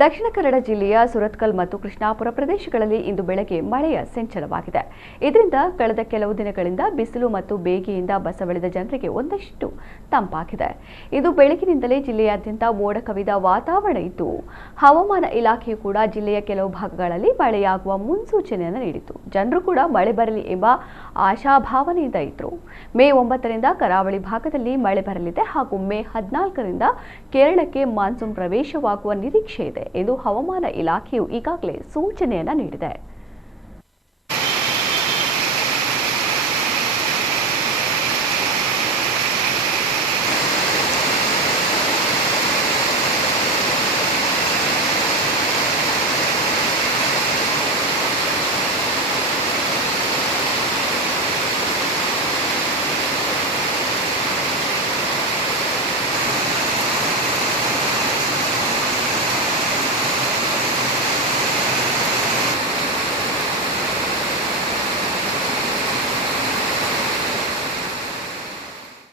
ದಕ್ಷಿಣ ಕನ್ನಡ ಜಿಲ್ಲೆಯ ಸುರತ್ಕಲ್ ಮತ್ತು ಕೃಷ್ಣಾಪುರ ಪ್ರದೇಶಗಳಲ್ಲಿ ಇಂದು ಬೆಳಗ್ಗೆ ಮಳೆಯ ಸಂಚಲನವಾಗಿದೆ. ಇದರಿಂದ ಕಳೆದ ಕೆಲವು ದಿನಗಳಿಂದ ಬಿಸಿಲು ಮತ್ತು ಬೇಗೆಯಿಂದ ಬಸವಳಿದ ಜನರಿಗೆ ಒಂದಷ್ಟು ತಂಪಾಗಿದೆ. ಇದು ಬೆಳಗಿನಿಂದಲೇ ಜಿಲ್ಲೆಯಾದ್ಯಂತ ಮೋಡ ಕವಿದ ವಾತಾವರಣ ಇದ್ದು, ಹವಾಮಾನ ಇಲಾಖೆಯು ಕೂಡ ಜಿಲ್ಲೆಯ ಕೆಲವು ಭಾಗಗಳಲ್ಲಿ ಮಳೆಯಾಗುವ ಮುನ್ಸೂಚನೆಯನ್ನು ನೀಡಿತು. ಜನರು ಕೂಡ ಮಳೆ ಬರಲಿ ಎಂಬ ಆಶಾಭಾವನೆಯಿಂದ ಇದ್ದರು. ಮೇ 9ರಿಂದ ಕರಾವಳಿ ಭಾಗದಲ್ಲಿ ಮಳೆ ಬರಲಿದೆ ಹಾಗೂ ಮೇ 14ರಿಂದ ಕೇರಳಕ್ಕೆ ಮಾನ್ಸೂನ್ ಪ್ರವೇಶವಾಗುವ ನಿರೀಕ್ಷೆ ಇದೆ ಎಂದು ಹವಾಮಾನ ಇಲಾಖೆಯು ಈಗಾಗಲೇ ಸೂಚನೆಯನ್ನು ನೀಡಿದೆ.